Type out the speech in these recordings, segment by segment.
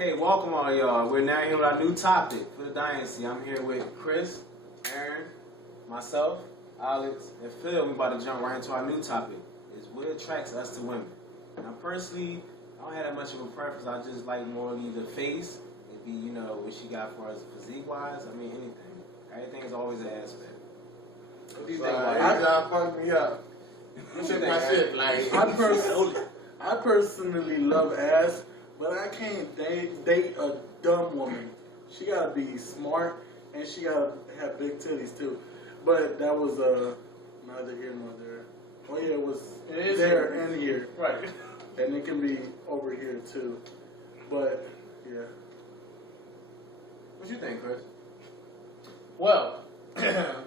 Okay, welcome all y'all. We're now here with our new topic for the Dynasty. I'm here with Chris, Aaron, myself, Alex, and Phil. We're about to jump right into our new topic. Is what attracts us to women. Now personally, I don't have that much of a preference. I just like more of the face. It'd be, what she got for us physique wise. I mean anything. Everything is always an aspect. What do you think about it? Y'all punk me up. Check my shit. Like I personally love ass, but I can't date a dumb woman. She gotta be smart and she gotta have big titties too. But that was neither here nor there. Oh yeah, it is there and here. Right. And it can be over here too. But yeah. What you think, Chris? Well,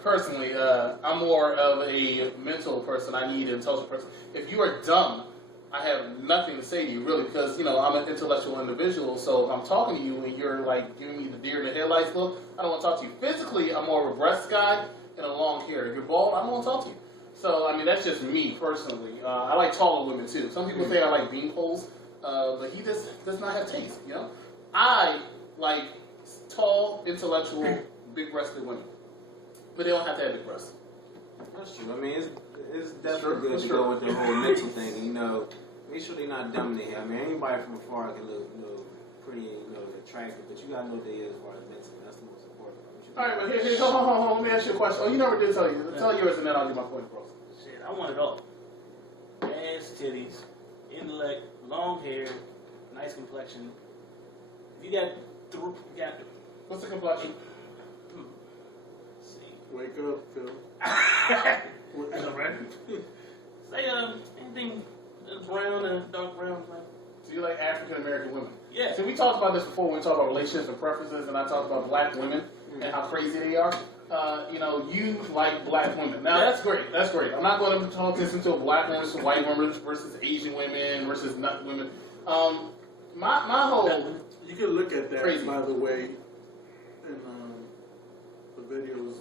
personally, I'm more of a mental person. I need an intelligent person. If you are dumb, I have nothing to say to you, really, because, I'm an intellectual individual, so if I'm talking to you and you're, like, giving me the deer in the headlights look, I don't want to talk to you. Physically, I'm more of a breast guy and a long hair. If you're bald, I don't want to talk to you. So, I mean, that's just me, personally. I like taller women, too. Some people say I like beanpoles, but he just does not have taste, I like tall, intellectual, big-breasted women. But they don't have to have big breasts. That's true. I mean, it's definitely good to go with the whole mental thing. Make sure they're not dumb in their head. I mean, anybody from afar can look, pretty, attractive, but you gotta know what they is as far as mental. That's the most important. All right, but here, hold on. Let me ask you a question. Oh, you never did tell you. Tell yours, and then I'll get my point across. Shit, I want it all. Ass, titties, intellect, long hair, nice complexion. If you got What's the complexion? Wake up, Phil. That's all right. Say anything brown and dark brown, like. So you like African American women? Yeah. So we talked about this before when we talked about relationships and preferences, and I talked about black women and how crazy they are. You like black women. Now that's great. That's great. I'm not going to talk this into a black woman versus white women versus Asian women versus nut women. My whole you can look at that crazy. By the way, in the videos.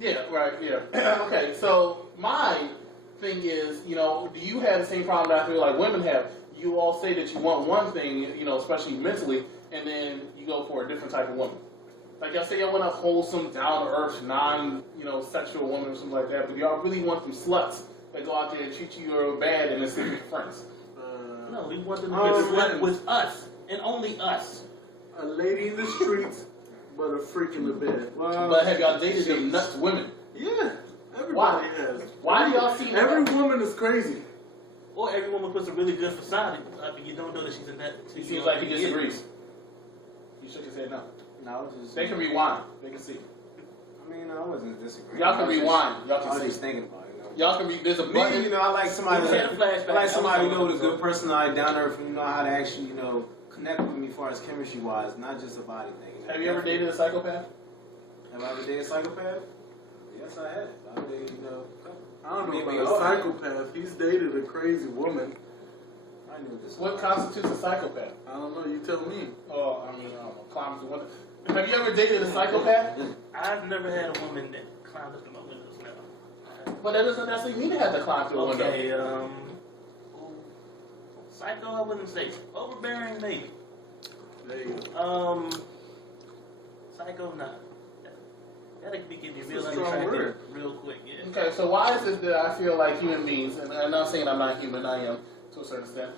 Yeah, right, yeah. Okay, so my thing is, do you have the same problem that I feel like women have? You all say that you want one thing, especially mentally, and then you go for a different type of woman. Like y'all say y'all want a wholesome, down-to-earth, sexual woman or something like that, but y'all really want them sluts that go out there and treat you bad and then sleep with your friends. No, we want them to get swept with us, and only us. A lady in the streets, but a freak in the bed. But have y'all dated them nuts women? Yeah, everybody has. Why do y'all see that? Every woman is crazy. Or every woman puts a really good facade, but you don't know that she's in that. He seems like he disagrees. He shook his head no. No, just. They can rewind. They can see. I mean, I wasn't disagreeing. Y'all can rewind. Y'all I can was see. just thinking about it. Y'all can there's a button. Me, I like somebody. Flashback. I like somebody with a good personality, down there, who know how to actually, connect with me as far as chemistry wise, not just a body thing. Have you ever dated a psychopath? Have I ever dated a psychopath? Yes, I have. I've dated, I don't know about a psychopath. He's dated a crazy woman. I knew this. What constitutes a psychopath? I don't know. You tell me. Oh, I mean, I don't know. Climbs the window. Have you ever dated a psychopath? I've never had a woman that climbed up to my windows. Never. But that doesn't necessarily mean they have to climb through a window. Okay, psycho, I wouldn't say. Overbearing, maybe. Psycho, nah. That could be real unattractive real quick, yeah. Okay, so why is it that I feel like human beings, and I'm not saying I'm not human, I am to a certain extent.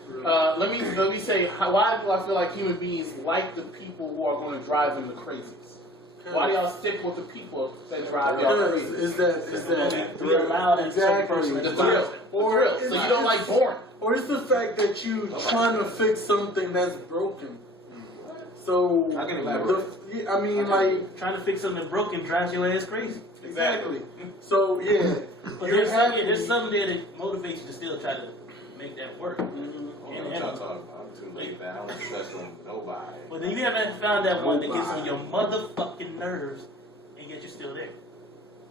Let me say, why do I feel like human beings like the people who are going to drive them the craziest? Why do y'all stick with the people that drive y'all crazy? Is that We allow that certain person The to thrill. So you don't like boring. Or it's the fact that you trying to fix something that's broken. So I can elaborate. trying to fix something broken drives your ass crazy. Exactly. So yeah, But there's something there that motivates you to still try to make that work. What y'all talking about? I'm too laid back. I don't touch on nobody. But then you haven't found that one that gets on your motherfucking nerves, and yet you're still there.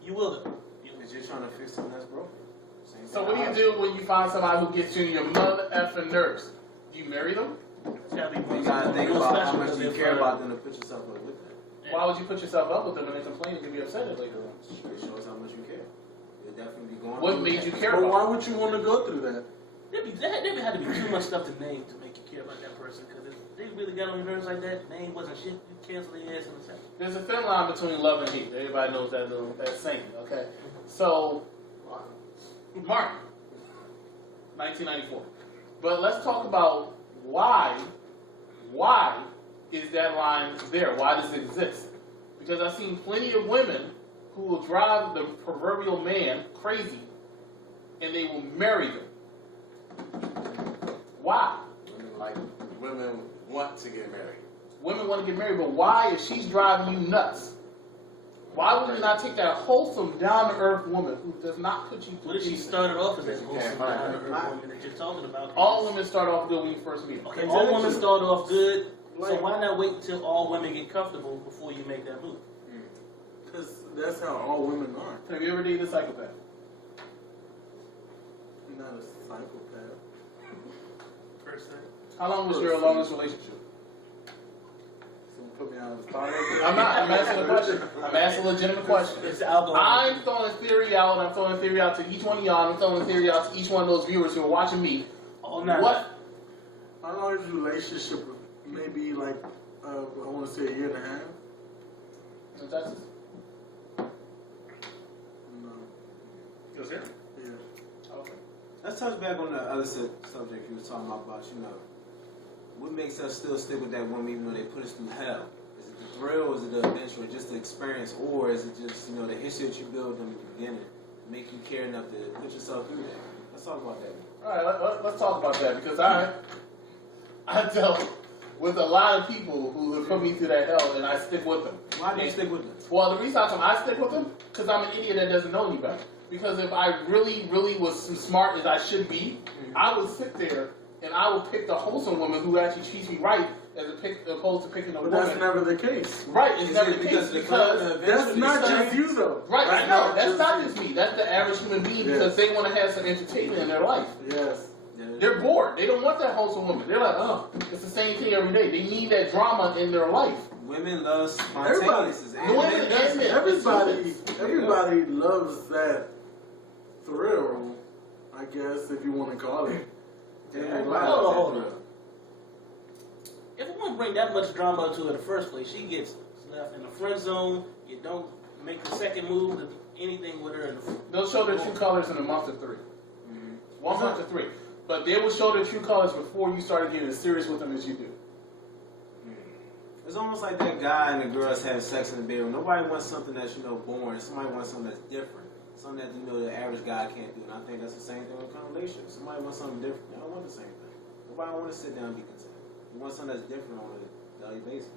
You will though. Because you're trying to fix something that's broken. So what do you do when you find somebody who gets you in your mother effing nerves? Do you marry them? It's gotta be You gotta think about how much you care about them to put yourself up with them. Why would you put yourself up with them and then complain and get me upset later on? It shows how much you care. You'll definitely be going. What through made that. you care but about why would you want to go through that? There had to be too much stuff to name to make you care about that person. Because if they really got on your nerves like that, name wasn't shit. You cancel their ass in a second. There's a thin line between love and hate. Everybody knows that saying, okay? So, Martin, 1994. But let's talk about why is that line there? Why does it exist? Because I've seen plenty of women who will drive the proverbial man crazy and they will marry them. Why? Women want to get married. Women want to get married, but why, if she's driving you nuts, why would you not take that wholesome, down-to-earth woman who does not put you through What if she anything? started off as that You wholesome, can't find her. down-to-earth woman that you're talking about? All women start off good when you first meet them. Okay, all women start off good, so Like- why not wait until all women get comfortable before you make that move? Because that's how all women are. Have you ever dated a psychopath? You're not a psychopath. Per se. How long was your longest relationship? Someone put me on the spot. I'm not. I'm asking a question. I'm asking a legitimate question. It's alcohol. I'm throwing a theory out, and I'm throwing a theory out to each one of y'all, and I'm throwing a theory out to each one of those viewers who are watching me. all night. What? My longest relationship, maybe like, I want to say a year and a half. In Texas? No. Yes, sir. Yeah. Okay. Let's touch back on the other subject you was talking about, what makes us still stick with that woman even though they put us through hell? Is it the thrill, is it the adventure, or just the experience, or is it just, the history that you build in the beginning make you care enough to put yourself through that? Let's talk about that. All right, let's talk about that, because I dealt with a lot of people who have put me through that hell, and I stick with them. Why do you stick with them? Well, the reason I stick with them, because I'm an idiot that doesn't know any better. Because if I really, really was as smart as I should be, I would sit there and I would pick the wholesome woman who actually treats me right, as opposed to picking a But woman. that's never the case. Right, it's Is never it the case because That's not just you though. right, I know that's not you. just me. That's the average human being because Yes. they want to have some entertainment in their life. Yes. They're bored. They don't want that wholesome woman. They're like, oh, it's the same thing every day. They need that drama in their life. Women love Everybody- spontaneous. No one is Everybody loves that thrill, I guess, if you want to call it. Everybody Hold on, loves hold that on. thrill. If a woman bring that much drama to her in the first place, she gets left in the friend zone. You don't make the second move to anything with her. In the They'll show their true colors in a month or 3. 1 month or 3. But they will show their true colors before you start getting as serious with them as you do. It's almost like that guy and the girls having sex in the bedroom. Nobody wants something that's, boring. Somebody wants something that's different. Something that, the average guy can't do. And I think that's the same thing with relationships. Somebody wants something different. They don't want the same thing. Nobody want to sit down and be content. You want something that's different on a daily basis.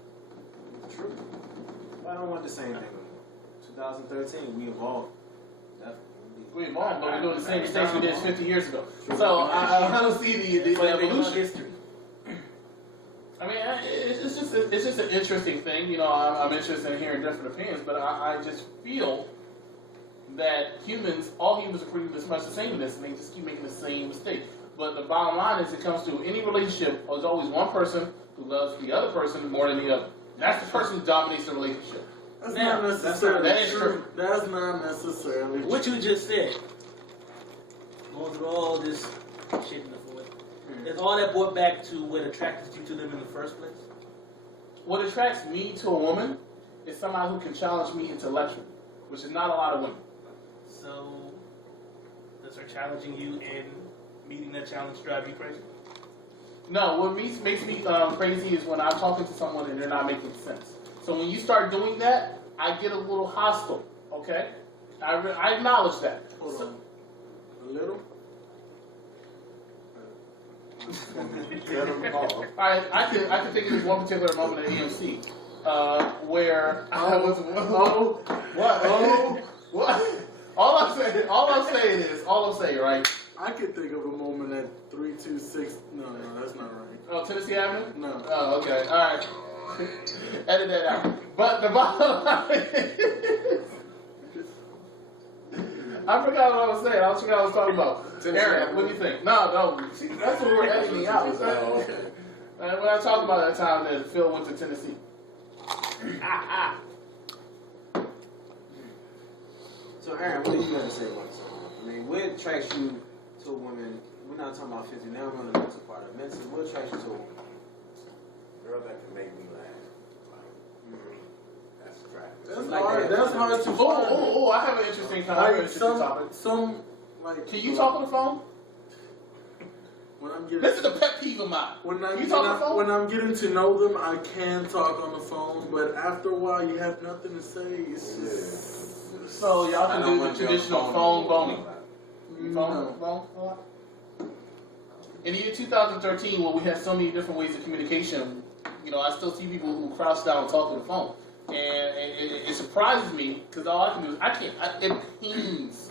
It's true. Nobody don't want the same thing anymore. 2013, we evolved. Definitely. We evolved, but we're doing the same mistakes we did 50 years ago. So I don't see the evolution. history. I mean, it's just an interesting thing. I'm interested in hearing different opinions, but I just feel that all humans are pretty much the same in this, and they just keep making the same mistake. But the bottom line is, it comes to any relationship, there's always one person who loves the other person more than the other. That's the person who dominates the relationship. That's Now, not necessarily that is true. That's not necessarily What you just said, going through all this shit in the void, is all that brought back to what attracted you to them in the first place? What attracts me to a woman is somebody who can challenge me intellectually, which is not a lot of women. So, does her challenging you and meeting that challenge drive you crazy? No, what makes me crazy is when I'm talking to someone and they're not making sense. So when you start doing that, I get a little hostile, okay? I acknowledge that. Hold on. A little? I can think of this one particular moment at AMC where I was what? All I'm saying, right? I could think of a moment at 326. No, that's not right. Oh, Tennessee Avenue? No. Oh, okay. All right. Edit that out. But the bottom line is, I forgot what I was saying. I forgot what I was talking about. Aaron, what do you think? No. See, that's what we're editing out. Oh, okay. When I talked about that time that Phil went to Tennessee. So, Aaron, what do you have to say about this? I mean, what attracts you to a woman? we're not talking about 50 now. We're on the mental part. Mental, what attracts you to a woman? Girl that can make me laugh. Like, that's attractive. That's Like hard. that. That's hard to find. I have an interesting topic. Like Can you talk on the phone? when I'm getting This is a pet peeve of mine. when You talk on the phone? when I'm getting to know them, I can talk on the phone. But after a while, you have nothing to say. It's just So y'all I can don't do the want to be on traditional the phone no more. boning. no. Phone? In the year 2013, when we had so many different ways of communication, you know, I still see people who crouch down and talk on the phone. And it surprises me because all I can do is it pains.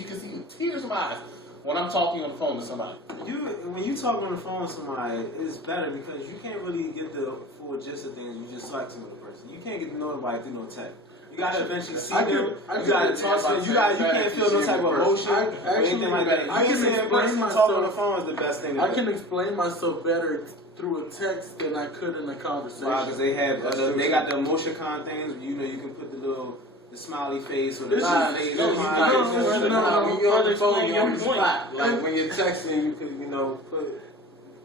You can see tears in my eyes when I'm talking on the phone to somebody. When you talk on the phone with somebody, it's better because you can't really get the full gist of things. You just talk to the person. You can't get to know nobody through no text. You gotta eventually see them. You gotta talk to them. You can't feel no type of emotion or anything like that. I can explain Talk on the myself. phone is the best thing to do. I can explain myself better through a text than I could in a conversation. Wow, because they have they got the emotion con things. You know, you can put the smiley face or the Nah, face. no, When you're on the phone, you're on the Explain your spot. Like when you're texting, you could, put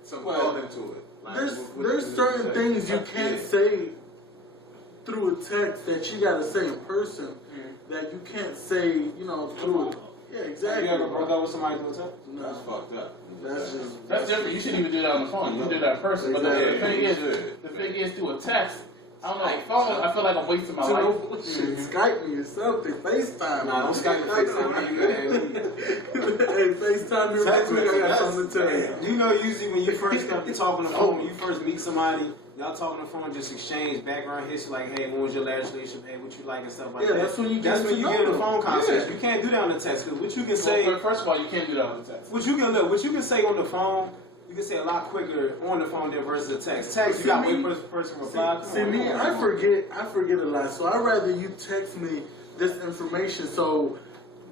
some thought into it. Like, There's certain things you can't say through a text that you gotta say in person that you can't say, through. Yeah, Have exactly. you ever broke up with somebody through a text? That's No, fucked up. that's different. You shouldn't even do that on the phone. You can do that in person. But the thing is, through a text, I don't know, phone, I feel like I'm wasting my life. Skype me or something. FaceTime. Nah, don't Skype me. FaceTime me. Hey, FaceTime me real quick. I got something to tell you. You know, usually when you first come talking on the phone, when you first meet somebody, y'all talking on the phone, just exchange background history, like, hey, when was your last relationship? Hey, what you like and stuff like that. That's when you get That's when to you know get in the them. phone conversation. You can't do that on the text because what you can say, Well, first of all, you can't do that on the text. what you can say on the phone. You can say a lot quicker on the phone than versus a text. Text, you got to wait for the person to reply. See me, I forget a lot. So I'd rather you text me this information so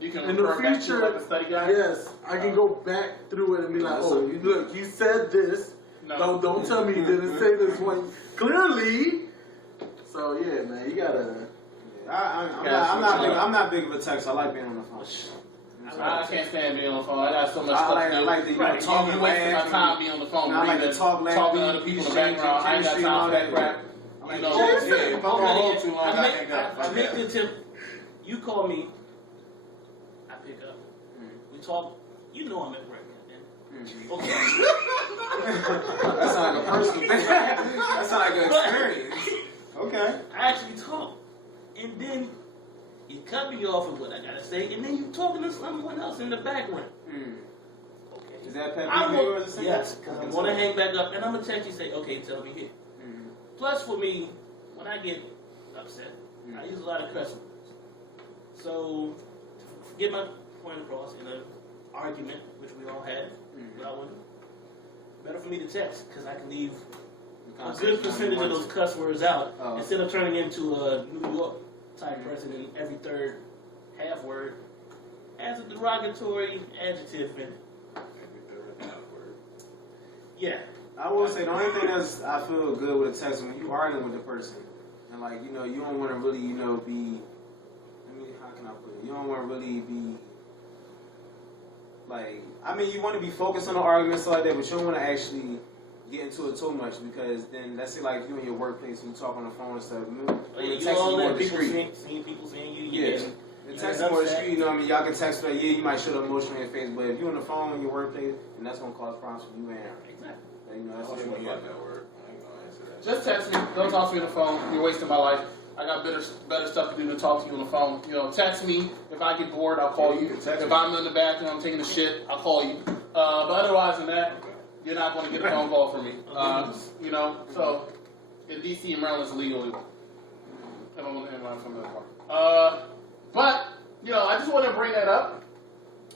You can in the refer back to future, like a study guide. yes, I can go back through it and be like, oh, look, you said this. No. Don't tell me you didn't say this one clearly. So yeah, man, you gotta. I'm not big of a text. I like being on the phone. I can't stand being on the phone. I got so much I stuff like- to do. I like that you Right. talking You wasting my fast, time being on the phone, I like to breathing, talk loud, talking to we other people in the exchange background. I ain't got chemistry and all time for that that. crap. I like You know, that. yeah, if I'm gonna hold too long, I can't go. I make the tip. You call me, I pick up. We talk. You know I'm at work. Okay. That sounds like a personal thing. That sounds like an experience. Okay. I actually talk, and then you cut me off of what I gotta say, and then you talking to someone else in the background. Okay. Is that pet I peeve will, yours or something? yes, because I want to hang back up, and I'm gonna text you say, okay, tell me here. Plus, for me, when I get upset, I use a lot of cuss words. So, to get my point across in an argument, which we all had, without one, better for me to text because I can leave a good percentage of those cuss words out instead of turning into a New York type person in every third half word as a derogatory adjective in it. Yeah. I will say the only thing that's I feel good with a text when you arguing with the person and like you don't want to really be. How can I put it? You don't want to really be. Like, you want to be focused on the argument stuff like that, but you don't want to actually get into it too much because then let's say like you in your workplace and you talk on the phone and stuff. You all let people seeing people seeing you. Yeah. The text more discreet, you know what I mean? Y'all can text like, yeah, you might show the emotion in your face, but if you're on the phone in your workplace, then that's gonna cause problems for you and Aaron. Exactly. That's That's what when you at that work. I ain't gonna answer that. Just text me. Don't talk to me on the phone. You're wasting my life. I got better stuff to do than talk to you on the phone. Text me. If I get bored, I'll call you. If I'm in the bathroom, I'm taking a shit, I'll call you. But otherwise than that, you're not going to get a phone call from me. So in DC and Maryland, it's illegal. If I'm from that part. But I just want to bring that up.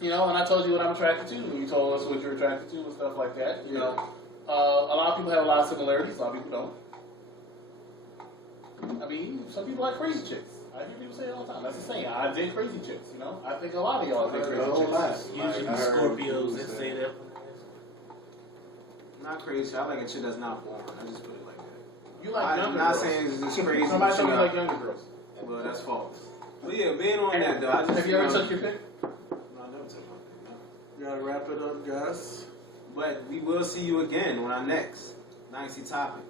And I told you what I'm attracted to, and you told us what you're attracted to and stuff like that. A lot of people have a lot of similarities. A lot of people don't. Some people like crazy chicks. I hear people say it all the time. That's the saying. I dig crazy chicks. I think a lot of y'all dig crazy chicks. Usually Scorpios that say that. Not crazy. I like a chick that's not born. I just put it like that. You like younger I'm not girls. saying it's just crazy. Somebody but told me you like younger girls. Well, that's false. But yeah, being on that though, I just Have you ever took your pick? No, I never took my pick. No. Yeah, gotta wrap it up, guys. But we will see you again on our next Dynasty topic.